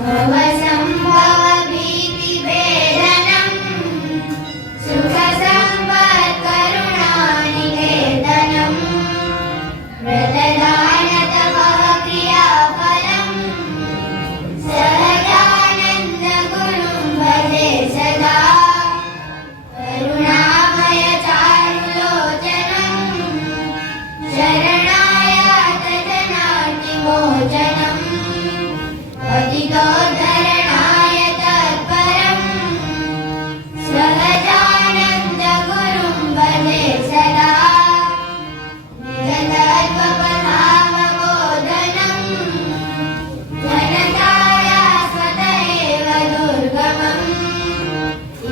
भवसम्भवभीतिभेदनं सुखसम्पत्करुणानिकेतनं व्रतदानतपः क्रियाफलं सहजानन्दगुरुं भजे सदा करुणामयचारुलोचनं शरणायातजनार्तिमोचनं पतितोद्धरणाय तत्परं सहजानन्दगुरुं भजे सदा निजतत्त्वपथावबोधनं जनतायास्पद एव दुर्गमम्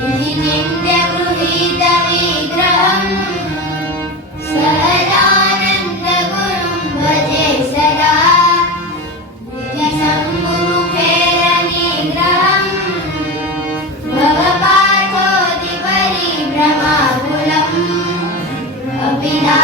इति चिन्त्यगृहीतविग्रहं सहजानन्दगुरुं भजे सदा निजशम्भुमुखेरनिग्रहं भवपार्थोऽतिपरिभ्रमाकुलम् अभिधा